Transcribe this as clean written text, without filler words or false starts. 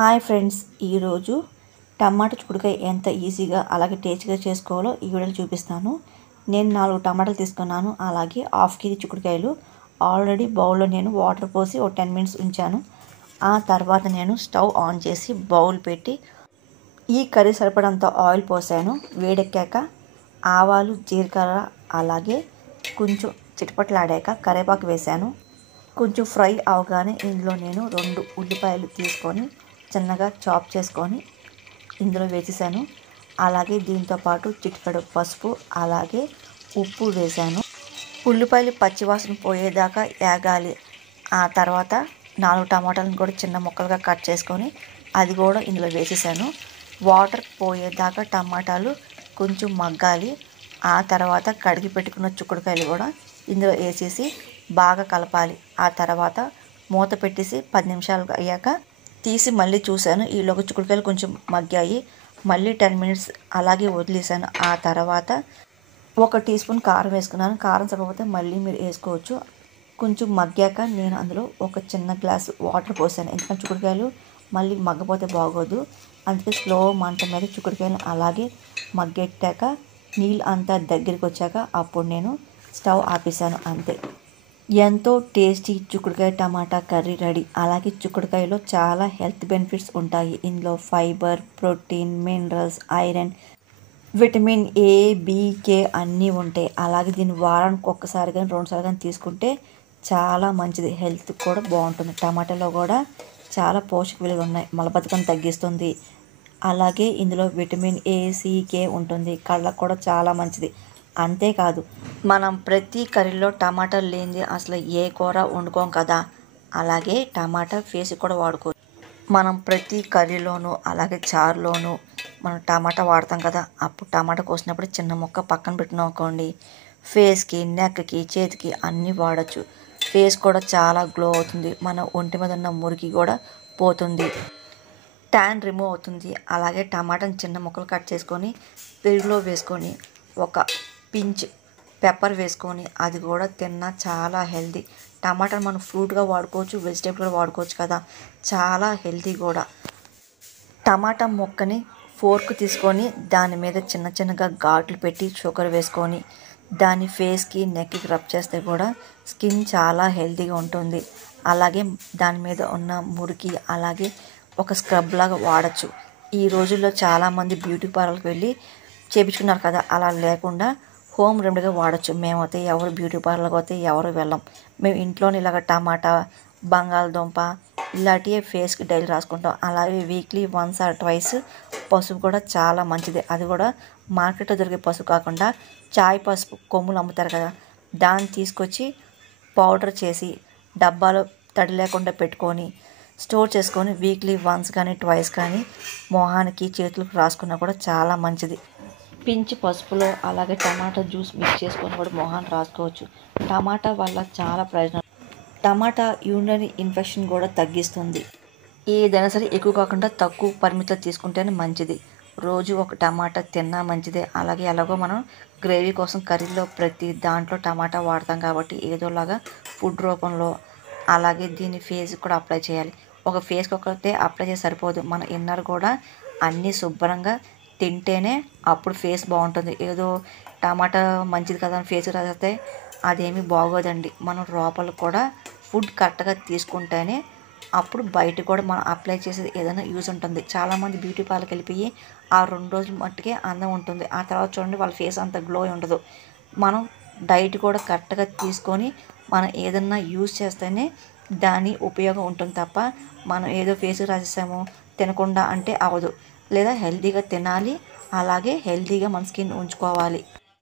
Hi friends, ఈరోజు టమాటా చిక్కుడుకాయ ఎంత ఈజీగా అలాగే టేస్టీగా చేసుకోవాలో ఈ వీడియోలో చూపిస్తాను. నేను 4 టమాటాలు తీసుకున్నాను. అలాగే హాఫ్ కేజీ చిక్కుడుకాయలు ఆల్రెడీ బౌల్లో నేను వాటర్ పోసి ఒక 10 మినిట్స్ ఉంచాను. ఆ తర్వాత నేను స్టవ్ ఆన్ చేసి బౌల్ పెట్టి ఈ కర్రీ సరిపడంత ఆయిల్ పోసాను. వేడెక్కాక ఆవాలు, జీలకర్ర అలాగే కొంచెం చిటపట్లాడాక కరివేపాకు వేశాను. కొంచెం ఫ్రై అవగానే ఇందులో నేను 2 ఉల్లిపాయలు తీసుకొని చిన్నగా చాప్ చేసుకొని ఇందులో వేసేసాను. అలాగే దీంతోపాటు చిటికెడు పసుపు అలాగే ఉప్పు వేశాను. ఉల్లిపాయలు పచ్చివాసన పోయేదాకా ఏగాలి. ఆ తర్వాత 4 టమాటాలను కూడా చిన్న ముక్కలుగా కట్ చేసుకొని అది కూడా ఇందులో వేసేసాను. వాటర్ పోయేదాకా టమాటాలు కొంచెం మగ్గాలి. ఆ తర్వాత కడిగి పెట్టుకున్న చిక్కుడుకాయలు కూడా ఇందులో వేసేసి బాగా కలపాలి. ఆ తర్వాత మూత పెట్టేసి 10 నిమిషాలు అయ్యాక తీసి మళ్ళీ చూశాను. ఈలోగా చిక్కుడుకాయలు కొంచెం మగ్గాయి. మళ్ళీ 10 మినిట్స్ అలాగే వదిలేసాను. ఆ తర్వాత 1 టీ స్పూన్ కారం వేసుకున్నాను. కారం సరిపోతే మళ్ళీ మీరు వేసుకోవచ్చు. కొంచెం మగ్గాక నేను అందులో ఒక చిన్న గ్లాస్ వాటర్ పోసాను. ఎందుకంటే చిక్కుడుకాయలు మళ్ళీ మగ్గపోతే బాగోదు. అందుకే స్లో మంట మీద చిక్కుడుకాయలు అలాగే మగ్గెట్టాక నీళ్ళు అంతా దగ్గరికి వచ్చాక అప్పుడు నేను స్టవ్ ఆపేసాను. అంతే, ఎంతో టేస్టీ చిక్కుడుకాయ టమాటా కర్రీ రెడీ. అలాగే చిక్కుడుకాయలో చాలా హెల్త్ బెనిఫిట్స్ ఉంటాయి. ఇందులో fibre, protein, minerals, iron, vitamin A, B, K అన్నీ ఉంటాయి. అలాగే దీన్ని వారానికి ఒక్కసారి కానీ 2 సార్లు కానీ తీసుకుంటే చాలా మంచిది. హెల్త్ కూడా బాగుంటుంది. టమాటాలో కూడా చాలా పోషక విలువలు ఉన్నాయి. మలబద్ధకం తగ్గిస్తుంది. అలాగే ఇందులో విటమిన్ ఏ, సి, కే ఉంటుంది. కళ్ళకు కూడా చాలా మంచిది. అంతేకాదు, మనం ప్రతి కర్రీలో టమాటా లేనిది అసలు ఏ కూర వండుకోం కదా. అలాగే టమాటా ఫేస్కి కూడా వాడుకోవచ్చు. మనం ప్రతి కర్రీలోనూ అలాగే చారులోనూ మనం టమాటా వాడతాం కదా. అప్పుడు టమాటా కోసినప్పుడు చిన్న ముక్క పక్కన పెట్టినాం అనుకోండి, ఫేస్కి, నెక్కి, చేతికి అన్నీ వాడచ్చు. ఫేస్ కూడా చాలా గ్లో అవుతుంది. మన ఒంటి మీద ఉన్న మురికి కూడా పోతుంది. ట్యాన్ రిమూవ్ అవుతుంది. అలాగే టమాటాని చిన్న ముక్కలు కట్ చేసుకొని పెరుగులో వేసుకొని ఒక పించ్ పెప్పర్ వేసుకొని అది కూడా తిన్నా చాలా హెల్తీ. టమాటాని మనం ఫ్రూట్గా వాడుకోవచ్చు, వెజిటేబుల్ కూడా వాడుకోవచ్చు కదా. చాలా హెల్తీ కూడా. టమాటా ముక్కని ఫోర్క్ తీసుకొని దాని మీద చిన్న చిన్నగా ఘాట్లు పెట్టి షుగర్ వేసుకొని దాని ఫేస్కి, నెక్కి రబ్ చేస్తే కూడా స్కిన్ చాలా హెల్తీగా ఉంటుంది. అలాగే దాని మీద ఉన్న మురికి అలాగే ఒక స్క్రబ్ లాగా వాడచ్చు. ఈ రోజుల్లో చాలామంది బ్యూటీ పార్లర్కి వెళ్ళి చేయించుకున్నారు కదా. అలా లేకుండా హోమ్ రెమెడీగా వాడచ్చు. మేమైతే ఎవరు బ్యూటీ పార్లర్కి అయితే ఎవరు వెళ్ళం. మేము ఇంట్లోనే ఇలాగ టమాటా, బంగాళదుంప ఇలాంటివి ఫేస్కి డైలీ రాసుకుంటాం. అలాగే వీక్లీ 1 or 2 పసుపు కూడా చాలా మంచిది. అది కూడా మార్కెట్లో దొరికే పసుపు కాకుండా చాయ్ పసుపు కొమ్ములు అమ్ముతారు కదా, దాన్ని తీసుకొచ్చి పౌడర్ చేసి డబ్బాలో తడి లేకుండా పెట్టుకొని స్టోర్ చేసుకొని వీక్లీ 1 కానీ 2 కానీ మొహానికి, చేతులకు రాసుకున్నా కూడా చాలా మంచిది. పించి పసుపులో అలాగే టమాటా జ్యూస్ మిక్స్ చేసుకొని కూడా మొహాన్ని రాసుకోవచ్చు. టమాటా వల్ల చాలా ప్రయోజనాలు. టమాటా యూరినరీ ఇన్ఫెక్షన్ కూడా తగ్గిస్తుంది. ఏదైనా సరే ఎక్కువ కాకుండా తక్కువ పరిమితిలో తీసుకుంటేనే మంచిది. రోజు ఒక టమాటా తిన్నా మంచిదే. అలాగే ఎలాగో మనం గ్రేవీ కోసం కర్రీలో ప్రతి దాంట్లో టమాటా వాడతాం కాబట్టి ఏదోలాగా ఫుడ్ రూపంలో అలాగే దీన్ని ఫేస్కి కూడా అప్లై చేయాలి. ఒక ఫేస్కి ఒకటే అప్లై చేసి సరిపోదు. మన ఇన్నర్ కూడా అన్నీ శుభ్రంగా తింటేనే అప్పుడు ఫేస్ బాగుంటుంది. ఏదో టమాటా మంచిది కదా అని ఫేస్కి రాస్తే అదేమీ బాగోదండి. మనం లోపల కూడా ఫుడ్ కరెక్ట్గా తీసుకుంటేనే అప్పుడు బయట కూడా మనం అప్లై చేసేది ఏదైనా యూజ్ ఉంటుంది. చాలామంది బ్యూటీ పార్లర్కి వెళ్ళిపోయి ఆ 2 రోజులు మట్టుకే అందం ఉంటుంది. ఆ తర్వాత చూడండి వాళ్ళ ఫేస్ అంత గ్లో ఉండదు. మనం డైట్ కూడా కరెక్ట్గా తీసుకొని మనం ఏదన్నా యూజ్ చేస్తేనే దాని ఉపయోగం ఉంటుంది తప్ప మనం ఏదో ఫేస్కి రాసేసాము తినకుండా అంటే అవ్వదు. లేదా హెల్తీగా తినాలి. అలాగే హెల్తీగా మన స్కిన్ ఉంచుకోవాలి.